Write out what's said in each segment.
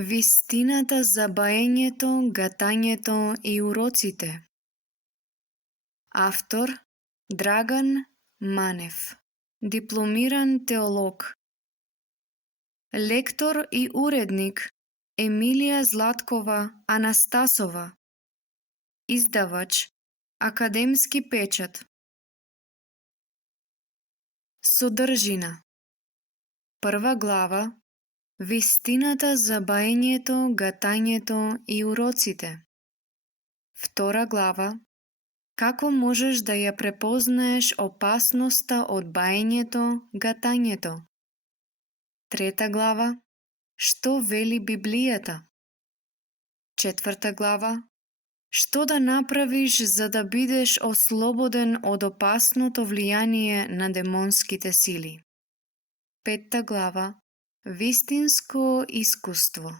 Вистината за баењето, гатањето и уроците. Автор Драган Манев, дипломиран теолог. Лектор и уредник Емилија Златкова Анастасова. Издавач Академски печат. Содржина. Прва глава Вистината за баењето, гатањето и уроците. Втора глава Како можеш да ја препознаеш опасноста од баењето, гатањето. Трета глава Што вели Библијата. Четврта глава Што да направиш за да бидеш ослободен од опасното влијание на демонските сили. Петта глава Вистинско искуство.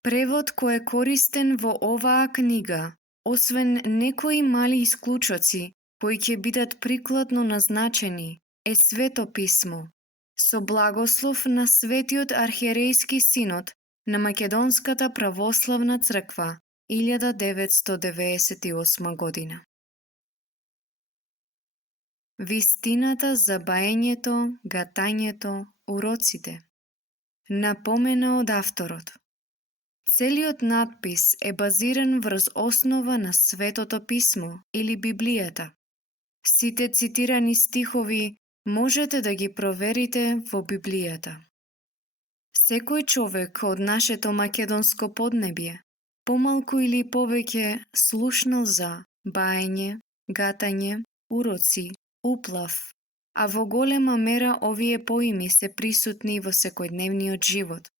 Превод кој е користен во оваа книга, освен некои мали исклучоци кои ќе бидат прикладно назначени, е Свето писмо, со благослов на Светиот архиерејски синод на Македонската православна црква 1998 година. Вистината за баењето, гатањето, уроците. Напомена од авторот. Целиот надпис е базиран врз основа на Светото писмо или Библијата. Сите цитирани стихови можете да ги проверите во Библијата. Секој човек од нашето македонско поднебје, помалку или повеќе слушнал за баење, гатање, уроци, уплав, а во голема мера овие поими се присутни во секојдневниот живот.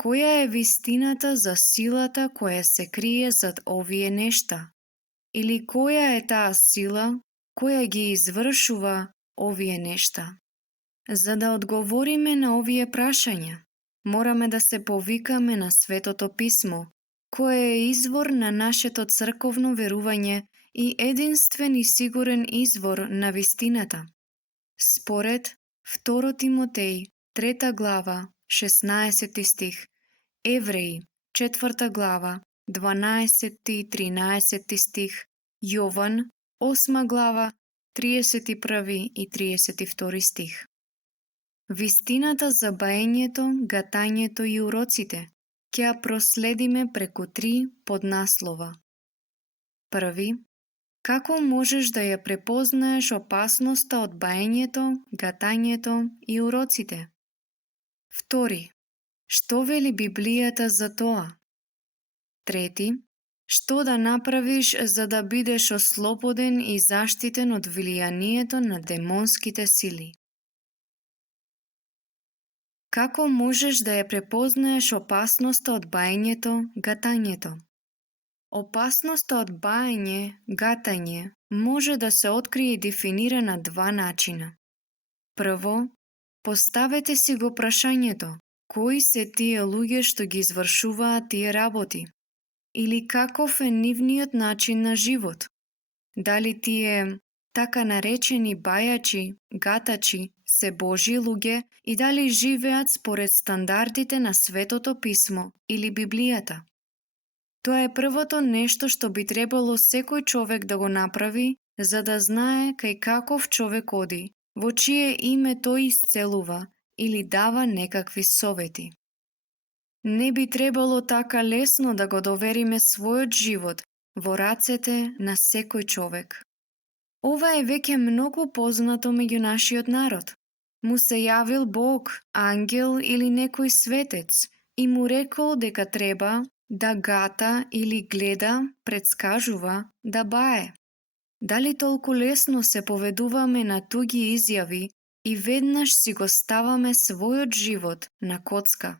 Која е вистината за силата која се крие зад овие нешта? Или која е таа сила која ги извршува овие нешта? За да одговориме на овие прашања, мораме да се повикаме на Светото писмо, кое е извор на нашето црковно верување и единствен и сигурен извор на вистината. Според 2 Тимотеј, 3 глава, 16 стих, Евреи, 4 глава, 12 и 13 стих, Јован, 8 глава, 31 и 32 стих. Вистината за баењето, гатањето и уроците ќе ја проследиме преку 3 поднаслова. Први, како можеш да ја препознаеш опасноста од баењето, гатањето и уроците? Втори, што вели Библијата за тоа? Трети, што да направиш за да бидеш ослободен и заштитен од влијанието на демонските сили? Како можеш да ја препознаеш опасноста од баењето, гатањето? Опасноста од баење, гатање може да се открие и дефинира на 2 начина. Прво, поставете си го прашањето, кои се тие луѓе што ги извршуваат тие работи? Или каков е нивниот начин на живот? Дали тие така наречени бајачи, гатачи се Божји луѓе и дали живеат според стандардите на Светото писмо или Библијата? Тоа е првото нешто што би требало секој човек да го направи, за да знае кај каков човек оди, во чие име тој исцелува или дава некакви совети. Не би требало така лесно да го довериме својот живот во рацете на секој човек. Ова е веќе многу познато меѓу нашиот народ. Му се јавил Бог, ангел или некој светец и му рекол дека треба да гата или гледа, предскажува, да бае. Дали толку лесно се поведуваме на туги изјави и веднаш си го ставаме својот живот на коцка?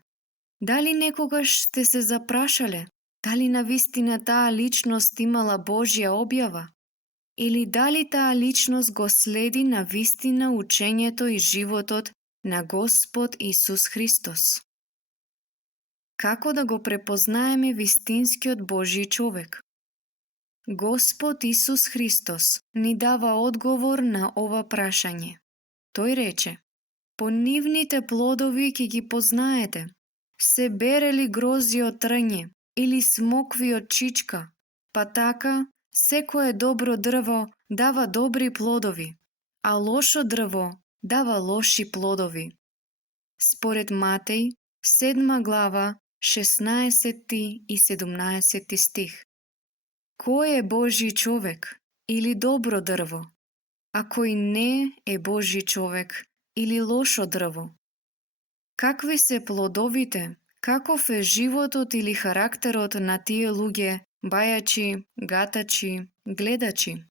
Дали некогаш сте се запрашале, дали навистина таа личност имала Божја објава? Или дали таа личност го следи на вистина учењето и животот на Господ Исус Христос? Како да го препознаеме вистинскиот Божји човек? Господ Исус Христос ни дава одговор на ова прашање. Тој рече: По нивните плодови ќе ги познаете. Се бере ли грозје од трње или смокви од чичка, па така секое добро дрво дава добри плодови, а лошо дрво дава лоши плодови. Според Матеј, 7 глава, 16 и 17 стих. Кој е Божји човек или добро дрво, а кој не е Божји човек или лошо дрво? Какви се плодовите, каков е животот или характерот на тие луѓе, бајачи, гатачи, гледачи?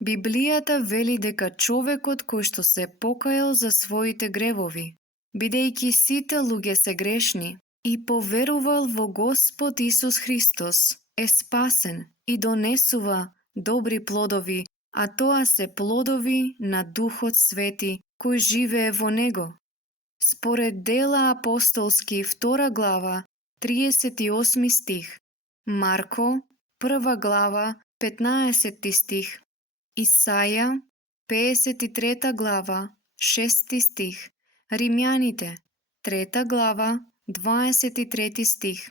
Библијата вели дека човекот кој што се покајал за своите гревови, бидејќи сите луѓе се грешни, и поверувал во Господ Исус Христос, е спасен и донесува добри плодови, а тоа се плодови на Духот Свети кој живее во него. Според Дела апостолски 2 глава 38 стих, Марко 1 глава 15 стих, Исаја 53 глава 6 стих, Римјаните 3 глава 23 стих,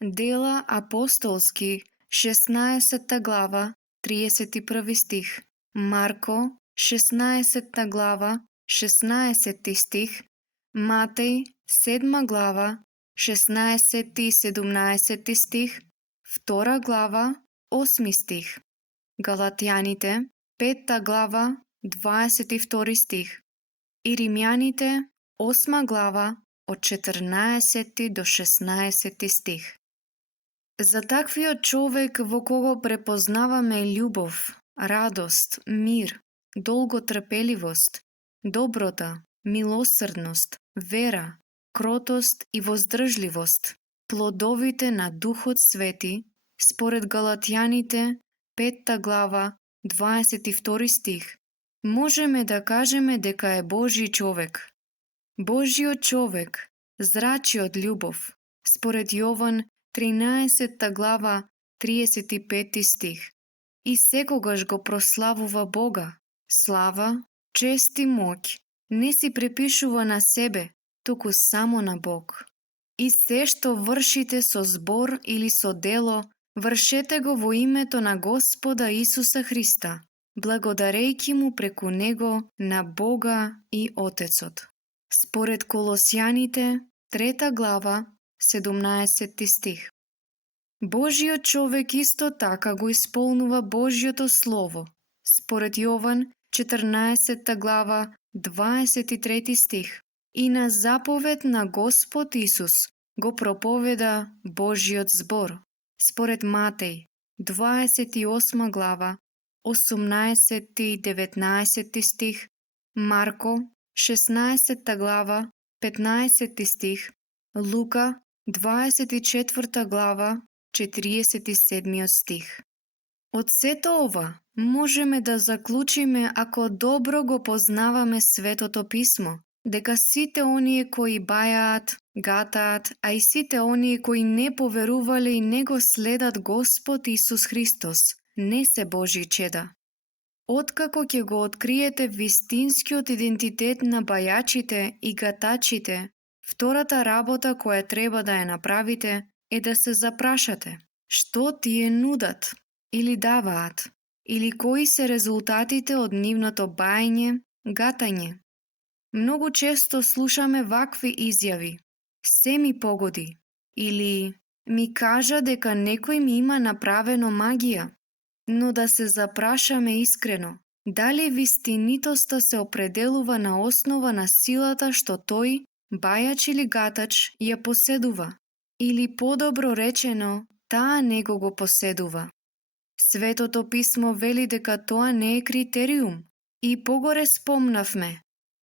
Дела апостолски 16 глава 31 стих, Марко 16 глава 16 стих, Матеј 7 глава 16 и 17 стих, 2 глава 8 стих, Галатјаните 5 глава 22 стих и Римјаните 8 глава од 14 до 16 стих. За таквиот човек во кого препознаваме љубов, радост, мир, долготрпеливост, доброта, милосрдност, вера, кротост и воздржливост, плодовите на Духот Свети, според Галатјаните 5 глава 22 стих, можеме да кажеме дека е Божји човек. Божјиот човек зрачи од љубов, според Јован 13 глава 35 стих, и секогаш го прославува Бога. Слава, чест и моќ не си препишува на себе, туку само на Бог. И се што вршите со збор или со дело, вршете го во името на Господа Исуса Христа, благодарејќи му преку него на Бога и Отецот. Според Колосјаните 3 глава 17 стих. Божјиот човек исто така го исполнува Божјото Слово. Според Јован 14 глава 23 стих. И на заповед на Господ Исус го проповеда Божјиот збор. Според Матеј 28 глава 18 и 19 стих, Марко 16 глава 15 стих, Лука 24 глава 47 стих. Од сето ова можеме да заклучиме, ако добро го познаваме Светото Писмо, дека сите оние кои бајаат, гатаат, а и сите оние кои не поверувале и не го следат Господ Исус Христос, не се Божји чеда. Откако ќе го откриете вистинскиот идентитет на бајачите и гатачите, втората работа која треба да ја направите е да се запрашате што тие нудат или даваат, или кои се резултатите од нивното бајање, гатање. Многу често слушаме вакви изјави: се ми погоди, или ми кажа дека некој ми има направено магија. Но да се запрашаме искрено, дали вистинитоста се определува на основа на силата што тој, бајач или гатач, ја поседува, или подобро речено, таа него го поседува. Светото Писмо вели дека тоа не е критериум, и погоре спомнавме,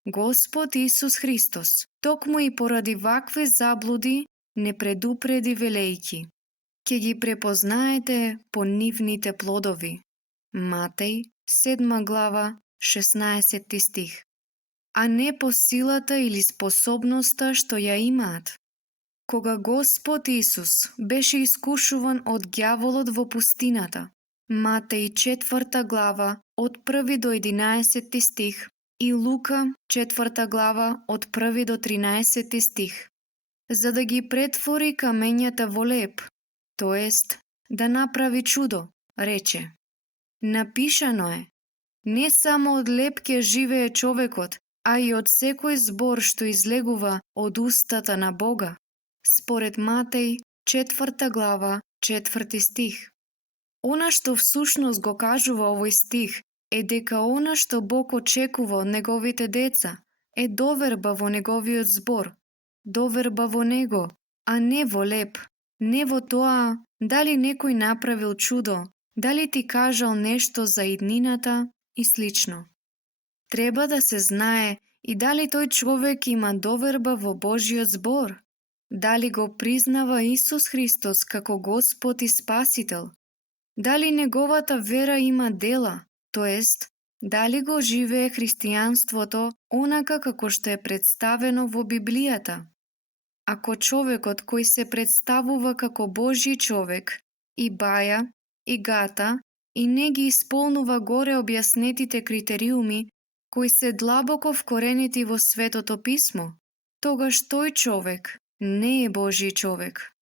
Господ Исус Христос, токму и поради вакви заблуди, не предупреди велејќи: ќе ги препознаете по нивните плодови. Матеј 7 глава 16 стих. А не по силата или способноста што ја имаат. Кога Господ Исус беше искушуван од ѓаволот во пустината, Матеј 4 глава од 1 до 11 стих, и Лука 4 глава од 1 до 13 стих. За да ги претвори камењата во леп, тоест да направи чудо, рече. Напишано е, не само од леп ќе живее човекот, а и од секој збор што излегува од устата на Бога, според Матеј 4 глава 4 стих. Она што всушност го кажува овој стих е дека она што Бог очекува од неговите деца е доверба во неговиот збор, доверба во него, а не во леп, не во тоа дали некој направил чудо, дали ти кажал нешто за иднината и слично. Треба да се знае и дали тој човек има доверба во Божиот збор, дали го признава Исус Христос како Господ и Спасител, дали неговата вера има дела, тоест, дали го живее христијанството онака како што е представено во Библијата. Ако човекот кој се представува како Божји човек и баја, и гата, и не ги исполнува горе објаснетите критериуми кои се длабоко вкоренети во Светото Писмо, тогаш тој човек не е Божји човек.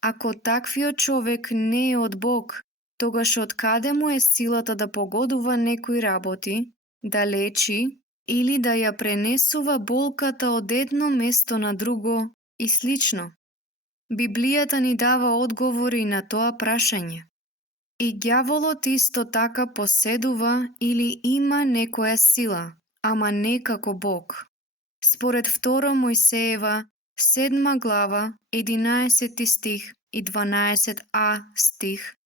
Ако таквиот човек не е од Бог, тогаш од каде му е силата да погодува некои работи, да лечи или да ја пренесува болката од едно место на друго и слично? Библијата ни дава одговори на тоа прашање. И ѓаволот исто така поседува или има некоја сила, ама не како Бог. Според 2 Мојсеева 7 глава 11 стих и 12а стих,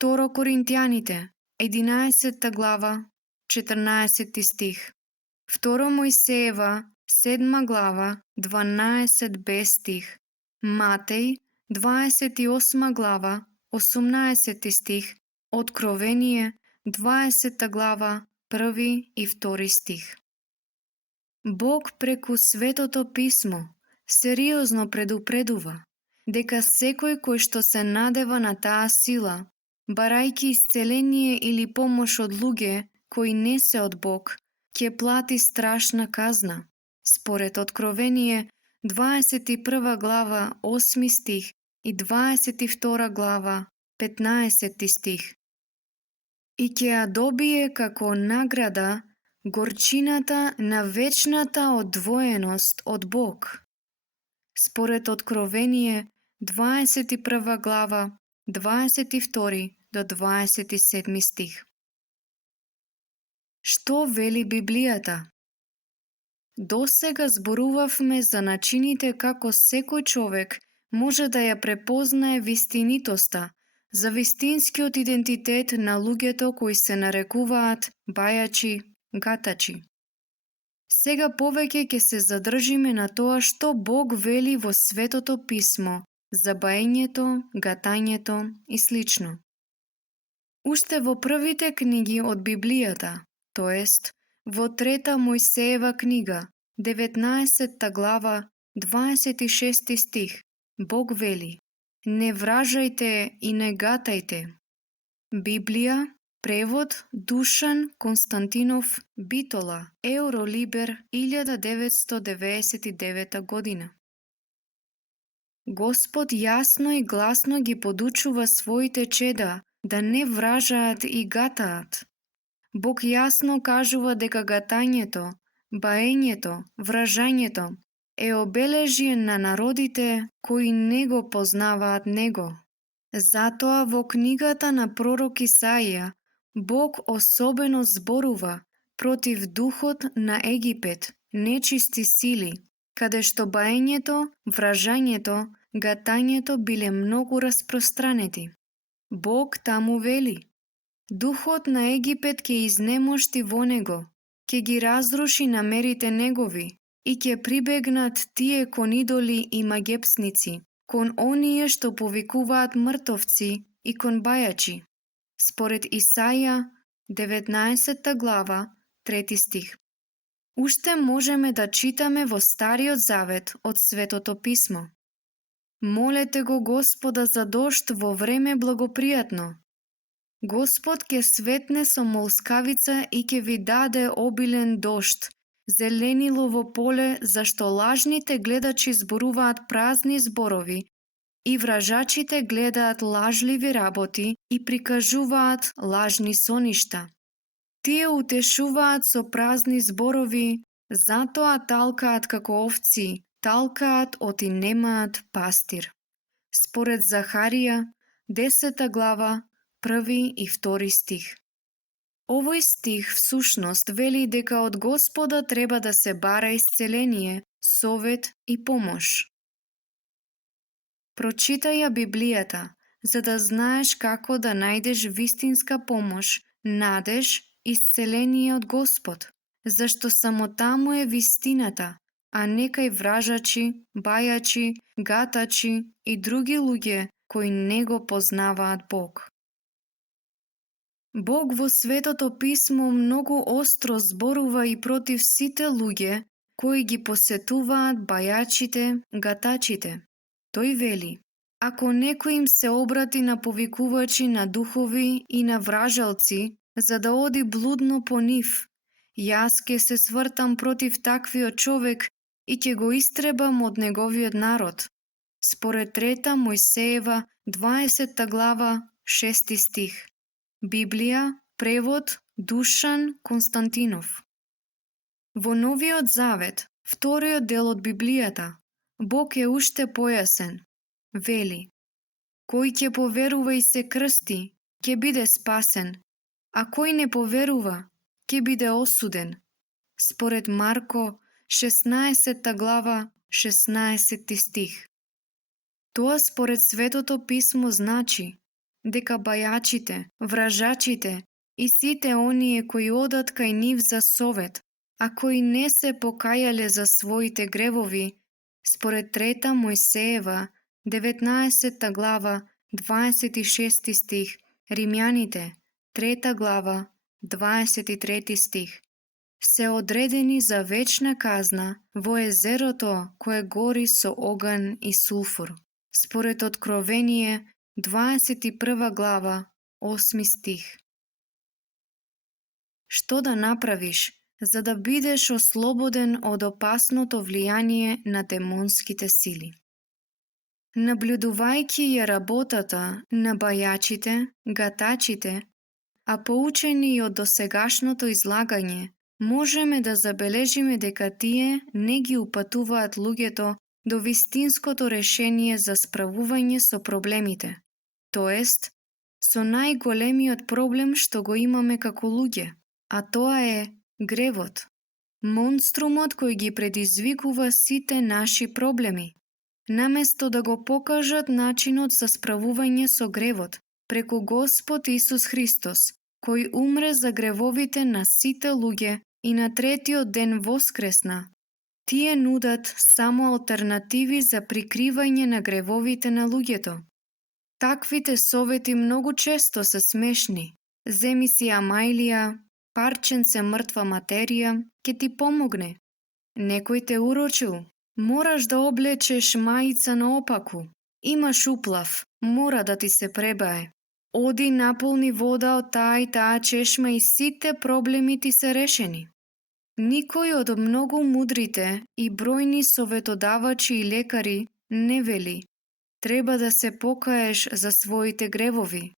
2 Коринтијаните 11 глава 14 стих, 2 Мојсеева 7 глава 12б стих, Матеј 28 глава 18 стих, Откровение 20 глава 1 и 2 стих. Бог преку Светото Писмо сериозно предупредува дека секој кој што се надева на таа сила, барајќи исцеление или помош од луѓе кои не се од Бог, ќе плати страшна казна, според Откровение 21 глава 8 стих и 22 глава 15 стих. И ќе ја добие како награда горчината на вечната одвоеност од Бог. Според Откровение 21 глава 22 до 27 стих. Што вели Библијата? Досега зборувавме за начините како секој човек може да ја препознае вистинитоста, за вистинскиот идентитет на луѓето кои се нарекуваат бајачи, гатачи. Сега повеќе ќе се задржиме на тоа што Бог вели во Светото Писмо за баењето, гатањето и слично. Уште во првите книги од Библијата, тоест во 3 Мојсеева книга, 19 глава, 26 стих, Бог вели: не вражајте и не гатајте. Библија, превод Душан Константинов Битола, Евролибер 1999 година. Господ јасно и гласно ги подучува своите чеда да не вражаат и гатаат. Бог јасно кажува дека гатањето, баењето, вражањето е обележие на народите кои не го познаваат Него. Затоа во книгата на пророк Исаија, Бог особено зборува против духот на Египет, нечисти сили, каде што баењето, вражањето, гатањето биле многу распространети. Бог таму вели: духот на Египет ќе изнемошти во него, ќе ги разруши намерите негови и ќе прибегнат тие кон идоли и магепсници, кон оние што повикуваат мртовци и кон бајачи. Според Исаја 19 глава 3 стих. Уште можеме да читаме во Стариот Завет од Светото Писмо. Молете го Господа за дожд во време благопријатно. Господ ќе светне со молскавица и ќе ви даде обилен дожд, зеленилово поле, зашто лажните гледачи зборуваат празни зборови и вражачите гледаат лажливи работи и прикажуваат лажни соништа. Тие утешуваат со празни зборови, затоа талкаат како овци, талкаат оти немаат пастир. Според Захарија, 10 глава, 1 и 2 стих. Овој стих всушност вели дека од Господа треба да се бара исцеление, совет и помош. Прочитај ја Библијата, за да знаеш како да најдеш вистинска помош, надеж, исцеление од Господ, зашто само таму е вистината, а не кај вражачи, бајачи, гатачи и други луѓе кои не го познаваат Бог. Бог во Светото Писмо многу остро зборува и против сите луѓе кои ги посетуваат бајачите, гатачите. Тој вели: ако некој им се обрати на повикувачи на духови и на вражалци, за да оди блудно по нив, јас ке се свртам против таквиот човек и ќе го истребам од неговиот народ. Според 3 Мојсеева, 20 глава, 6 стих. Библија, превод Душан Константинов. Во Новиот Завет, вториот дел од Библијата, Бог е уште појасен. Вели: кој ќе поверува и се крсти, ќе биде спасен, а кој не поверува, ќе биде осуден. Според Марко, 16 глава, 16 стих. Тоа според Светото Писмо значи дека бајачите, вражачите и сите оние кои одат кај нив за совет, а кои не се покајале за своите гревови, според 3 Мојсеева, 19 глава, 26 стих, Римјаните, 3 глава, 23 стих, се одредени за вечна казна во езерото кое гори со оган и сулфур. Според Откровение, 21 глава, 8 стих. Што да направиш за да бидеш ослободен од опасното влијание на демонските сили? Наблюдувајќи ја работата на бајачите, гатачите, а поучени од досегашното излагање, можеме да забележиме дека тие не ги упатуваат луѓето до вистинското решение за справување со проблемите, тоест со најголемиот проблем што го имаме како луѓе, а тоа е гревот, монструмот кој ги предизвикува сите наши проблеми. Наместо да го покажат начинот за справување со гревот преку Господ Исус Христос, кој умре за гревовите на сите луѓе и на третиот ден воскресна, тие нудат само алтернативи за прикривање на гревовите на луѓето. Таквите совети многу често се смешни. Земи си амајлија, парченце мртва материја, ќе ти помогне. Некој те урочил, мораш да облечеш мајца наопаку. Имаш уплав, мора да ти се пребае. Оди наполни вода од таа и таа чешма и сите проблеми ти се решени. Никој од многу мудрите и бројни советодавачи и лекари не вели: треба да се покаеш за своите гревови.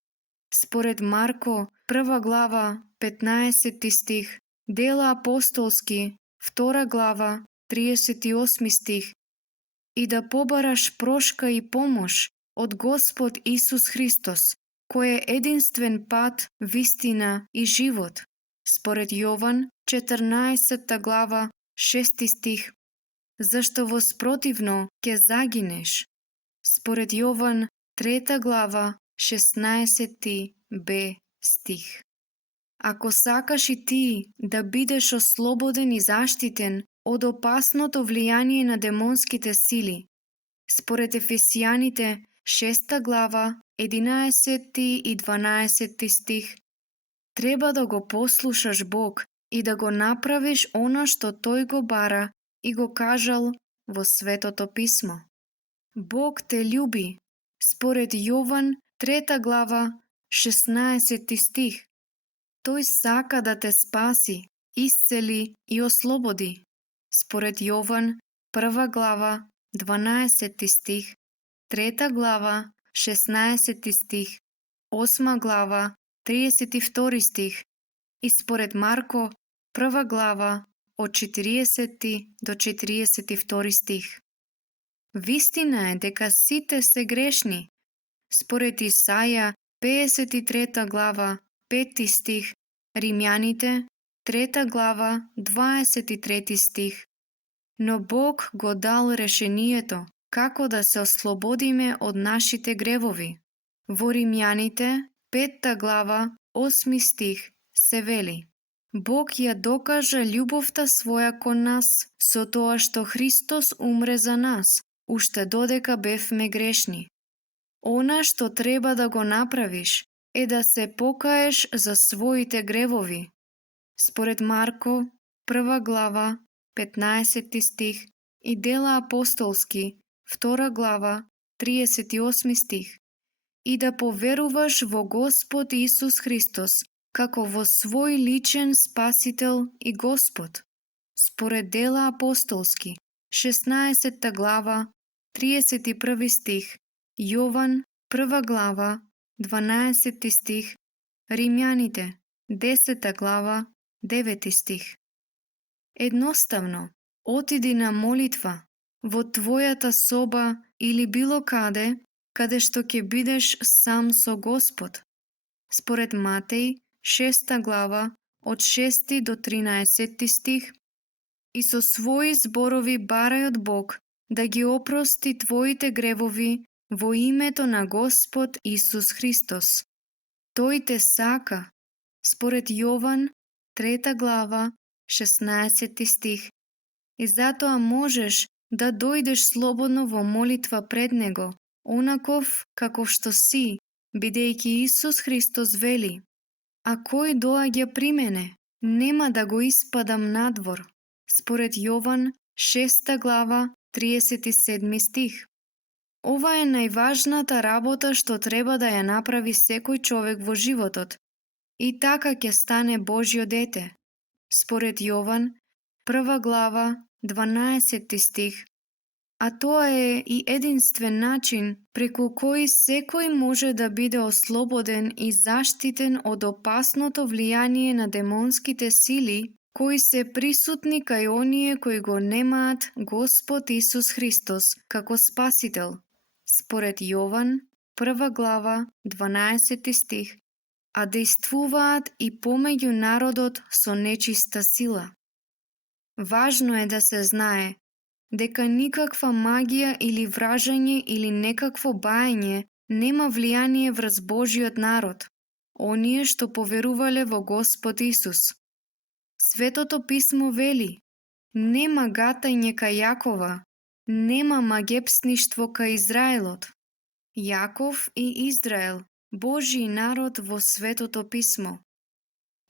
Според Марко, 1 глава, 15 стих, Дела апостолски, 2 глава, 38 стих, и да побараш прошка и помош од Господ Исус Христос, кој е единствен пат, вистина и живот. Според Јован, 14 глава, 6 стих, зашто воспротивно ќе загинеш. Според Јован, 3 глава, 16 б стих. Ако сакаш и ти да бидеш ослободен и заштитен од опасното влијание на демонските сили, според Ефесијаните, 6 глава, 11 и 12 стих, треба да го послушаш Бог и да го направиш она што Тој го бара и го кажал во Светото Писмо. Бог те љуби, според Јован, 3 глава, 16 стих. Тој сака да те спаси, исцели и ослободи. Според Јован, 1 глава, 12 стих, 3 глава, 16 стих, 8 глава, 32 стих и според Марко, 1 глава, од 40 до 42 стих. Вистина е дека сите се грешни. Според Исаја, 53 глава, 5 стих, Римјаните, 3 глава, 23 стих. Но Бог го дал решението како да се ослободиме од нашите гревови. Во Римјаните, 5 глава, 8 стих, се вели: Бог ја докажа љубовта своја кон нас со тоа што Христос умре за нас, уште додека бевме грешни. Она што треба да го направиш е да се покаеш за своите гревови. Според Марко, 1 глава, 15 стих и Дела апостолски, 2 глава, 38 стих. И да поверуваш во Господ Исус Христос како во свој личен Спасител и Господ. Според Дела апостолски, 16 глава, 31 стих, Јован, 1 глава, 12 стих, Римјаните, 10 глава, 9 стих. Едноставно, отиди на молитва во твојата соба или било каде што ќе бидеш сам со Господ. Според Матеј, 6 глава, од 6 до 13 стих, и со своји зборови барај од Бог да ги опрости твоите гревови во името на Господ Исус Христос. Тој те сака. Според Јован, 3 глава, 16 стих. И затоа можеш да дојдеш слободно во молитва пред Него, онаков каков што си, бидејќи Исус Христос вели: А кој доаѓа при мене, нема да го испадам надвор. Според Јован, 6 глава, 37 стих. Ова е најважната работа што треба да ја направи секој човек во животот, и така ќе стане Божјо дете. Според Јован, 1 глава, 12 стих. А тоа е и единствен начин преку кој секој може да биде ослободен и заштитен од опасното влијание на демонските сили кои се присутни кај оние кои го немаат Господ Исус Христос како Спасител. Според Јован, 1 глава, 12 стих, а действуваат и помеѓу народот со нечиста сила. Важно е да се знае дека никаква магија или вражање или некакво баење нема влијание врз Божиот народ, оние што поверувале во Господ Исус. Светото писмо вели: нема гатање кај Јакова, нема магепсништво кај Израелот. Јаков и Израел, Божји народ во Светото писмо.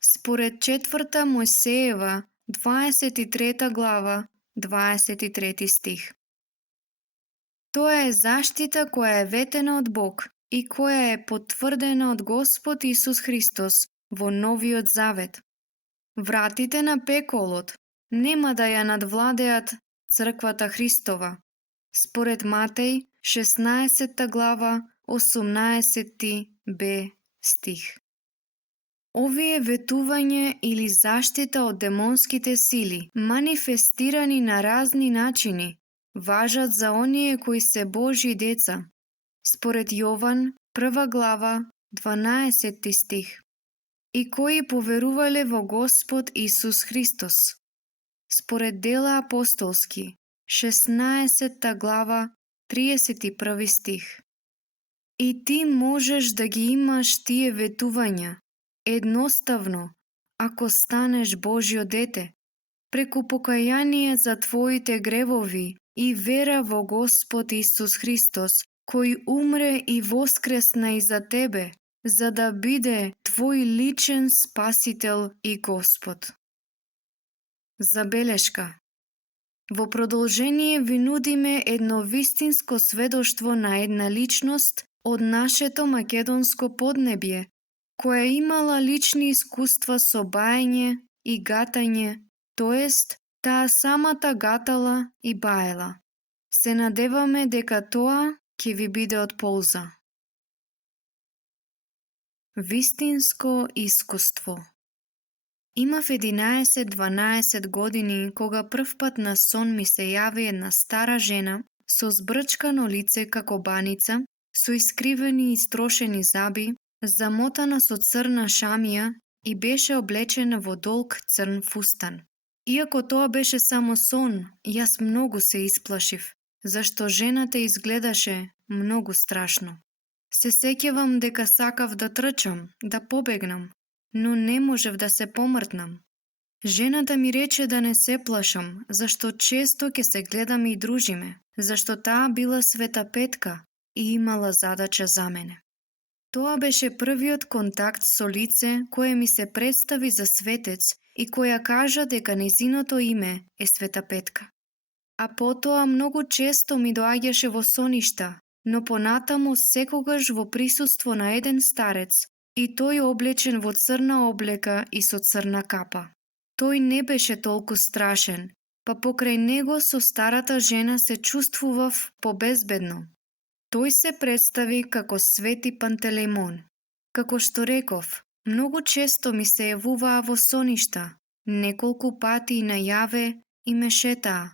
Според 4 Мојсеева, 23 глава, 23 стих. Тоа е заштита која е ветена од Бог и која е потврдена од Господ Исус Христос во Новиот Завет. Вратите на пеколот нема да ја надвладеат црквата Христова. Според Матеј, 16 глава, 18 б стих. Овие ветување или заштита од демонските сили, манифестирани на разни начини, важат за оние кои се Божји деца. Според Јован, 1 глава, 12 стих. И кои поверувале во Господ Исус Христос. Според Дела апостолски, 16 глава, 31 стих. И ти можеш да ги имаш тие ветувања, едноставно, ако станеш Божјо дете, преку покаяние за твоите гревови и вера во Господ Исус Христос, кој умре и воскресна и за тебе, за да биде твој личен Спасител и Господ. Забелешка. Во продолжение ви нудиме едно вистинско сведоштво на една личност од нашето македонско поднебје, која имала лични искуства со баење и гатање, тоест таа самата гатала и баела. Се надеваме дека тоа ќе ви биде од полза. Вистинско искуство. Имав 11-12 години кога првпат на сон ми се јави една стара жена со збрчкано лице како баница, со искривени и строшени заби, замотана со црна шамија и беше облечена во долг црн фустан. Иако тоа беше само сон, јас многу се исплашив, зашто жената изгледаше многу страшно. Се сеќавам дека сакав да трчам, да побегнам, но не можев да се помртнам. Жената ми рече да не се плашам, зашто често ќе се гледаме и дружиме, зашто таа била Света Петка и имала задача за мене. Тоа беше првиот контакт со лице кое ми се представи за светец и која кажа дека незиното име е Света Петка. А потоа многу често ми доаѓаше во соништа, но понатаму секогаш во присуство на еден старец и тој облечен во црна облека и со црна капа. Тој не беше толку страшен, па покрај него со старата жена се чувствував побезбедно. Тој се представи како Свети Пантелеймон. Како што реков, многу често ми се јавуваа во соништа, неколку пати најаве и ме шетаа.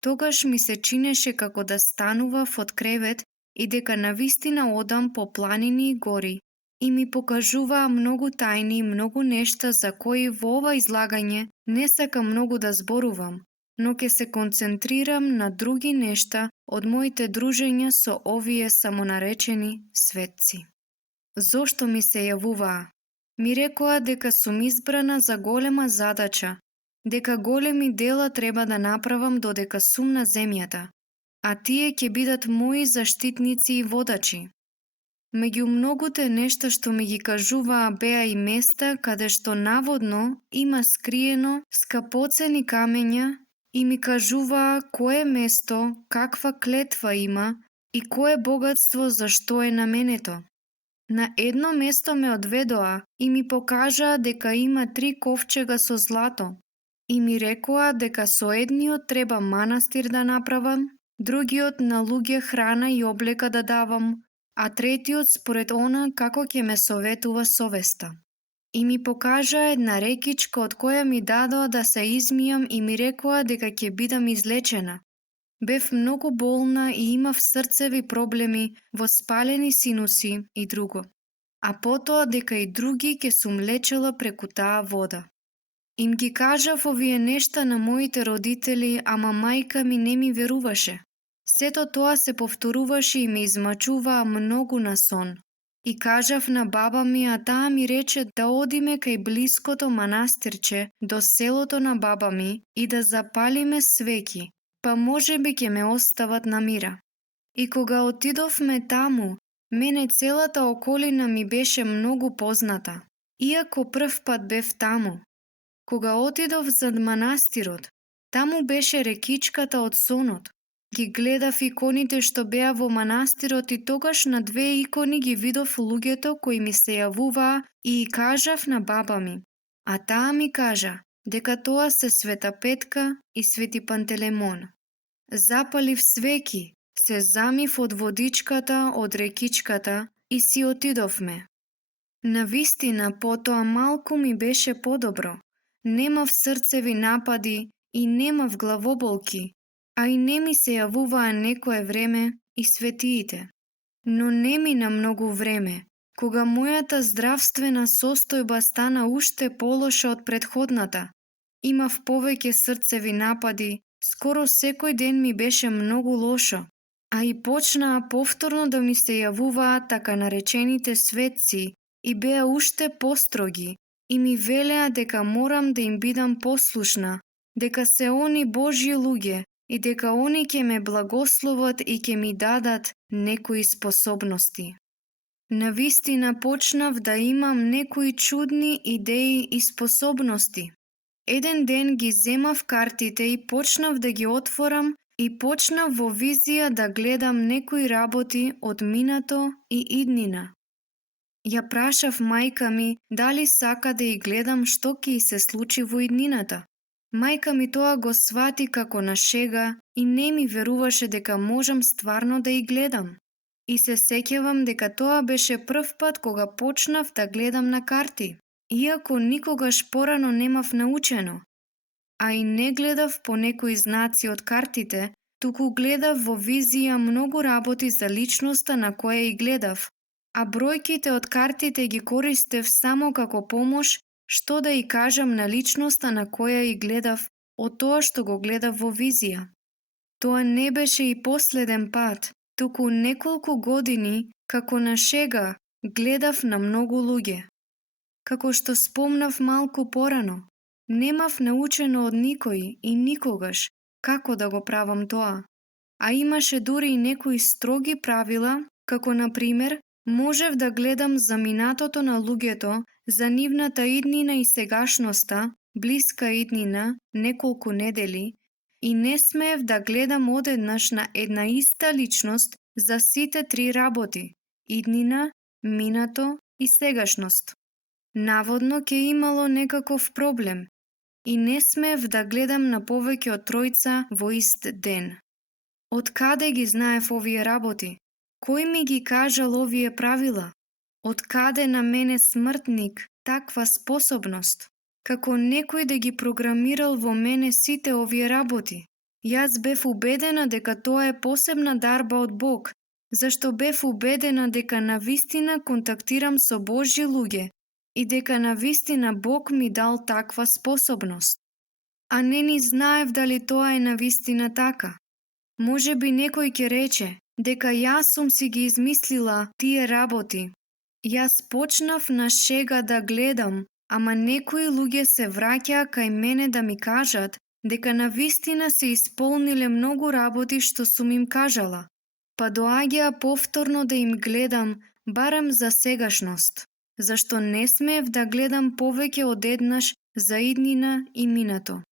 Тогаш ми се чинеше како да станував од кревет и дека навистина одам по планини и гори и ми покажуваа многу тајни и многу нешта за кои во ова излагање не сакам многу да зборувам, но ќе се концентрирам на други нешта од моите дружења со овие самонаречени светци. Зошто ми се јавуваа? Ми рекоа дека сум избрана за голема задача, дека големи дела треба да направам додека сум на земјата, а тие ќе бидат мои заштитници и водачи. Меѓу многуте нешта што ми ги кажуваа беа и места каде што наводно има скриено скапоцени камења и ми кажуваа кое место, каква клетва има и кое богатство за што е наменето. На едно место ме одведоа и ми покажаа дека има 3 ковчега со злато и ми рекоа дека со едниот треба манастир да направам, другиот на луѓе храна и облека да давам, а третиот според она како ќе ме советува совеста. И ми покажаа една рекичка од која ми дадоа да се измијам и ми рекоа дека ќе бидам излечена. Бев многу болна и имав срцеви проблеми, воспалени синуси и друго. А потоа дека и други ќе сум лечела преку таа вода. Им ги кажав овие нешта на моите родители, ама мајка ми не ми веруваше. Сето тоа се повторуваше и ме измачуваа многу на сон. И кажав на баба ми, а таа ми рече да одиме кај блиското манастирче до селото на баба ми и да запалиме свеќи, па можеби ќе ме остават на мира. И кога отидовме таму, мене целата околина ми беше многу позната, иако прв пат бев таму. Кога отидов зад манастирот, таму беше рекичката од сонот. Ги гледав иконите што беа во манастирот и тогаш на 2 икони ги видов луѓето кои ми се јавуваа и кажав на баба ми. А таа ми кажа дека тоа се Света Петка и Свети Пантелеймон. Запалив свеќи, се замив од водичката од рекичката и си отидовме. Навистина потоа малку ми беше подобро. Немав срцеви напади и немав главоболки, а и не ми се јавуваа некое време и светиите. Но не мина многу време, кога мојата здравствена состојба стана уште полоша од претходната. Имав повеќе срцеви напади, скоро секој ден ми беше многу лошо, а и почнаа повторно да ми се јавуваат така наречените светци и беа уште построги и ми велеа дека морам да им бидам послушна, дека се они Божји луѓе и дека они ќе ме благословат и ќе ми дадат некои способности. Навистина почнав да имам некои чудни идеи и способности. Еден ден ги земав картите и почнав да ги отворам И почнав во визија да гледам некои работи од минато и иднина. Ја прашав мајка ми дали сака да ја гледам што ќе ѝ се случи во иднината. Мајка ми тоа го свати како на шега и не ми веруваше дека можам стварно да ја гледам. И се сеќавам дека тоа беше прв пат кога почнав да гледам на карти, иако никогаш порано немав научено. А и не гледав по некои знаци од картите, туку гледав во визија многу работи за личноста на која и гледав, а бројките од картите ги користев само како помош што да и кажам на личноста на која и гледав од тоа што го гледав во визија. Тоа не беше и последен пат, туку неколку години како на шега гледав на многу луѓе. Како што спомнав малку порано, немав научено од никој и никогаш како да го правам тоа. А имаше дури и некои строги правила, како на пример, можев да гледам за минатото на луѓето, за нивната иднина и сегашноста, блиска иднина, неколку недели, и не смеев да гледам одеднаш на една иста личност за сите три работи – иднина, минато и сегашност. Наводно ќе имало некаков проблем и не смеев да гледам на повеќе од тројца во ист ден. Од каде ги знаев овие работи? Кој ми ги кажал овие правила? Од каде на мене смртник таква способност? Како некој да ги програмирал во мене сите овие работи? Јас бев убедена дека тоа е посебна дарба од Бог, зашто бев убедена дека навистина контактирам со Божји луѓе и дека навистина Бог ми дал таква способност. А не ни знаев дали тоа е навистина така. Може би некој ќе рече дека јас сум си ги измислила тие работи. Јас почнав на шега да гледам, ама некои луѓе се враќаа кај мене да ми кажат дека навистина се исполниле многу работи што сум им кажала, па доаѓаа повторно да им гледам барем за сегашност, зашто не смеев да гледам повеќе од еднаш за иднина и минато.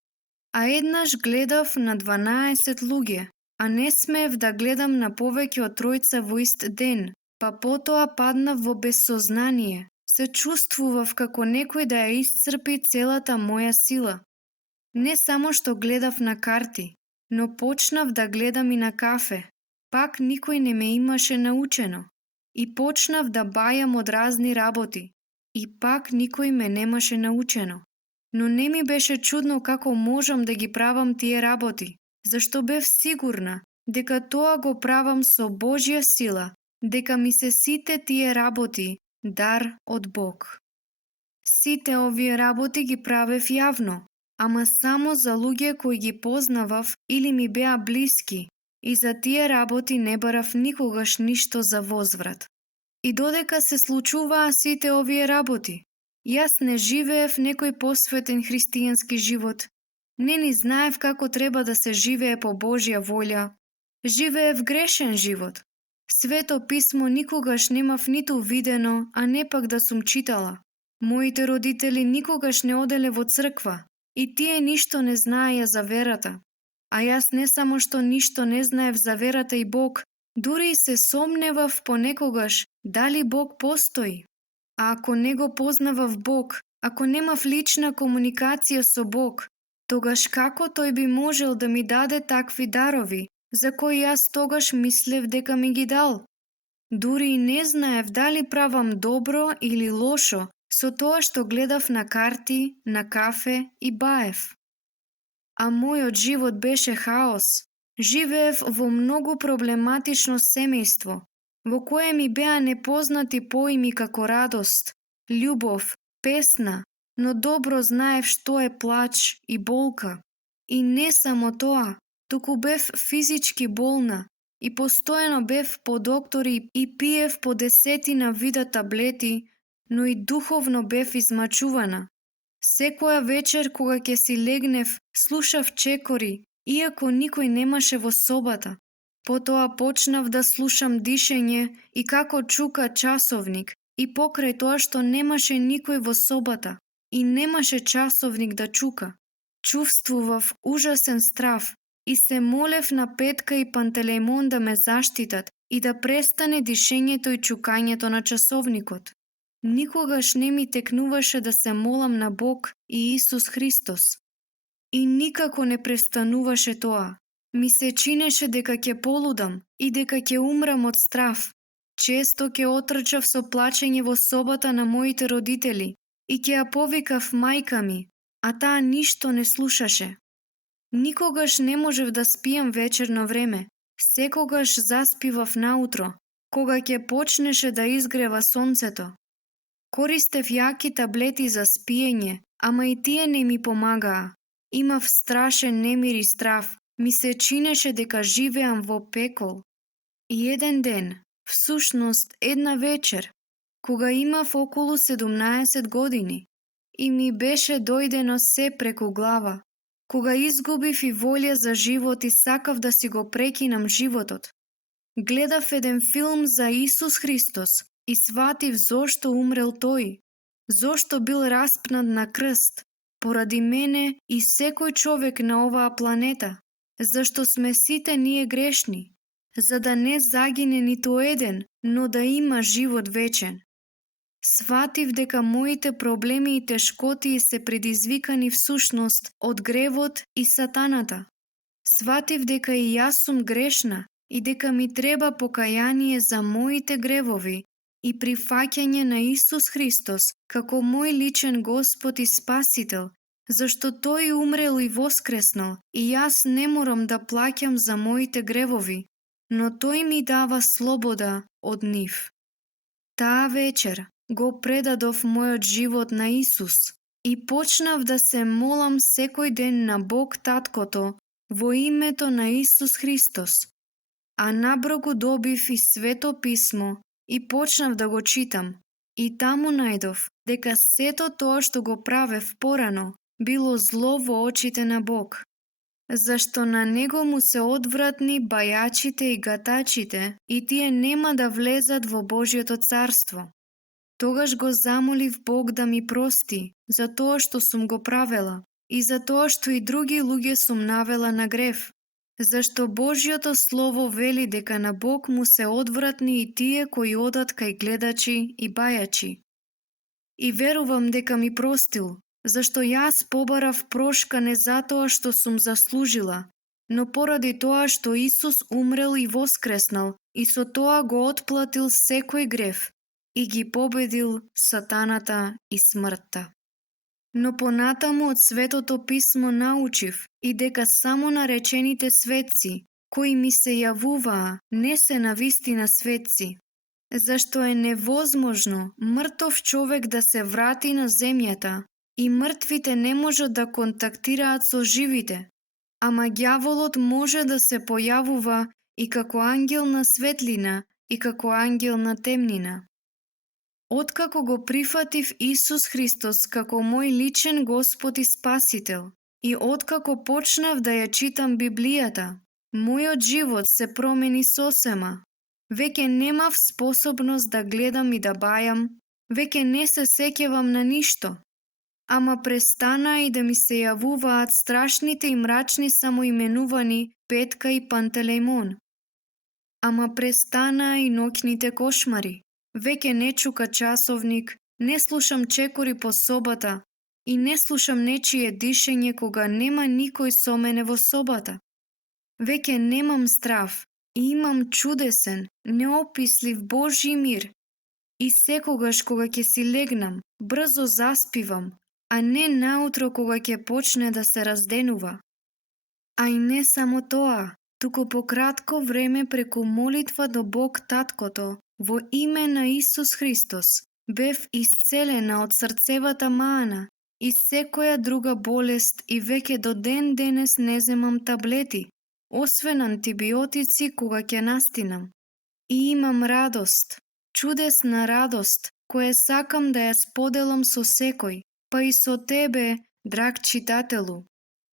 А еднаш гледав на 12 луѓе, а не смеев да гледам на повеќе од тројца во ист ден, па потоа паднав во безсознание. Се чувствував како некој да ја исцрпи целата моја сила. Не само што гледав на карти, но почнав да гледам и на кафе. Пак никој не ме имаше научено. И почнав да бајам од разни работи. И пак никој ме немаше научено. Но не ми беше чудно како можам да ги правам тие работи, зашто бев сигурна дека тоа го правам со Божја сила, дека ми се сите тие работи дар од Бог. Сите овие работи ги правев јавно, ама само за луѓе кои ги познавав или ми беа блиски, и за тие работи не барав никогаш ништо за возврат. И додека се случуваа сите овие работи, јас не живеев некој посветен христијански живот, не ни знаев како треба да се живее по Божја волја, живеев грешен живот. Свето писмо никогаш немав ниту видено, а не пак да сум читала. Моите родители никогаш не оделе во црква и тие ништо не знаеја за верата. А јас не само што ништо не знаев за верата и Бог, дури и се сомневав понекогаш дали Бог постои. А ако не го познавав Бог, ако немав лична комуникација со Бог, тогаш како тој би можел да ми даде такви дарови, за кои јас тогаш мислев дека ми ги дал? Дури и не знаев дали правам добро или лошо со тоа што гледав на карти, на кафе и баев. А мојот живот беше хаос. Живеев во многу проблематично семејство, во кое ми беа непознати поими како радост, љубов, песна, но добро знаев што е плач и болка. И не само тоа, туку бев физички болна и постојано бев по доктори и пиев по 10 вида таблети, но и духовно бев измачувана. Секоја вечер кога ќе си легнев, слушав чекори, иако никој немаше во собата. Потоа почнав да слушам дишење и како чука часовник, и покрај тоа што немаше никој во собата и немаше часовник да чука. Чувствував ужасен страв и се молев на Петка и Пантелеймон да ме заштитат и да престане дишењето и чукањето на часовникот. Никогаш не ми текнуваше да се молам на Бог и Исус Христос. И никако не престануваше тоа. Ми се чинеше дека ќе полудам и дека ќе умрам од страв. Често ќе отрчав со плачење во собата на моите родители и ќе ја повикав мајка ми, а таа ништо не слушаше. Никогаш не можев да спијам вечерно време. Секогаш заспивав наутро, кога ќе почнеше да изгрева сонцето. Користев јаки таблети за спиење, ама и тие не ми помагаа. Имав страшен немир и страв. Ми се чинеше дека живеам во пекол. И еден ден, всушност една вечер, кога имав околу 17 години, и ми беше дојдено се преку глава, кога изгубив и волја за живот и сакав да си го прекинам животот. Гледав еден филм за Исус Христос и сватив зошто умрел тој, зошто бил распнат на крст, поради мене и секој човек на оваа планета, зашто сме сите ние грешни, за да не загине ниту еден, но да има живот вечен. Сватив дека моите проблеми и тешкотии се предизвикани всушност од гревот и сатаната. Сватив дека и јас сум грешна и дека ми треба покаяние за моите гревови и прифаќање на Исус Христос како мој личен Господ и Спасител, зашто тој умрел и воскреснал и јас не морам да плаќам за моите гревови, но тој ми дава слобода од нив. Таа вечер го предадов мојот живот на Исус и почнав да се молам секој ден на Бог Таткото во името на Исус Христос, а набрзо добив и Свето писмо и почнав да го читам, и таму најдов дека сето тоа што го правев порано било зло во очите на Бог, зашто на него му се одвратни бајачите и гатачите и тие нема да влезат во Божјото царство. Тогаш го замолив Бог да ми прости за тоа што сум го правела и за тоа што и други луѓе сум навела на грев, зашто Божјото Слово вели дека на Бог му се одвратни и тие кои одат кај гледачи и бајачи. И верувам дека ми простил, зашто јас побарав прошка не затоа што сум заслужила, но поради тоа што Исус умрел и воскреснал и со тоа го отплатил секој грев и ги победил сатаната и смртта. Но понатаму од Светото писмо научив и дека само наречените светци, кои ми се јавуваа, не се навистина светци, зашто е невозможно мртов човек да се врати на земјата и мртвите не можат да контактираат со живите, ама ѓаволот може да се појавува и како ангел на светлина и како ангел на темнина. Откако го прифатив Исус Христос како мој личен Господ и Спасител и откако почнав да ја читам Библијата, мојот живот се промени сосема. Веќе немав способност да гледам и да бајам, веќе не се сеќавам на ништо, ама престана и да ми се јавуваат страшните и мрачни самоименувани Петка и Пантелеймон. Ама престана и ноќните кошмари. Веќе не чука часовник, не слушам чекори по собата и не слушам нечие дишење кога нема никој со мене во собата. Веќе немам страв и имам чудесен, неопислив Божји мир. И секогаш кога ќе си легнам, брзо заспивам, а не наутро кога ќе почне да се разденува. А и не само тоа, туку по кратко време преку молитва до Бог Таткото, во име на Исус Христос, бев исцелена од срцевата маана и секоја друга болест и веќе до ден денес не земам таблети, освен антибиотици кога ќе настинам. И имам радост, чудесна радост, која сакам да ја споделам со секој, па и со тебе, драг читателу.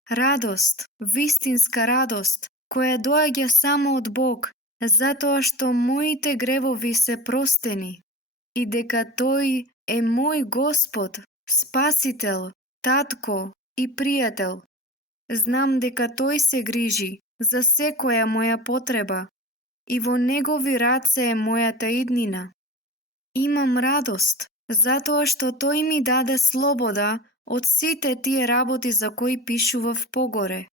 Радост, вистинска радост, која доаѓа само од Бог, затоа што моите гревови се простени и дека Тој е мој Господ, Спасител, Татко и Пријател. Знам дека Тој се грижи за секоја моја потреба и во негови раце е мојата иднина. Имам радост, затоа што тој ми даде слобода од сите тие работи за кои пишував погоре,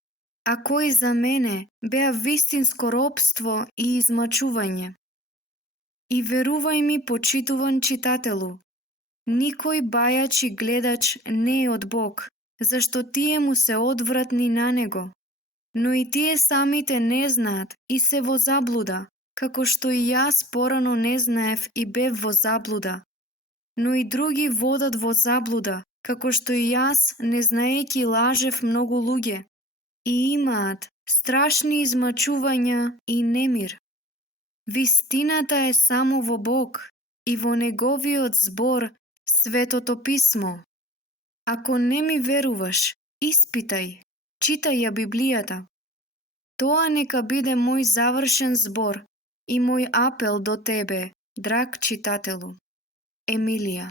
а кои за мене беа вистинско робство и измачување. И верувај ми, почитуван читателу, никој бајач и гледач не е од Бог, зашто тие му се одвратни на него. Но и тие самите не знаат и се во заблуда, како што и јас порано не знаев и бев во заблуда. Но и други водат во заблуда, како што и јас, не знаејќи, лажев многу луѓе. И имаат страшни измачувања и немир. Вистината е само во Бог и во Неговиот збор, Светото Писмо. Ако не ми веруваш, испитај, читај ја Библијата. Тоа нека биде мој завршен збор и мој апел до тебе, драг читателу. Емилија.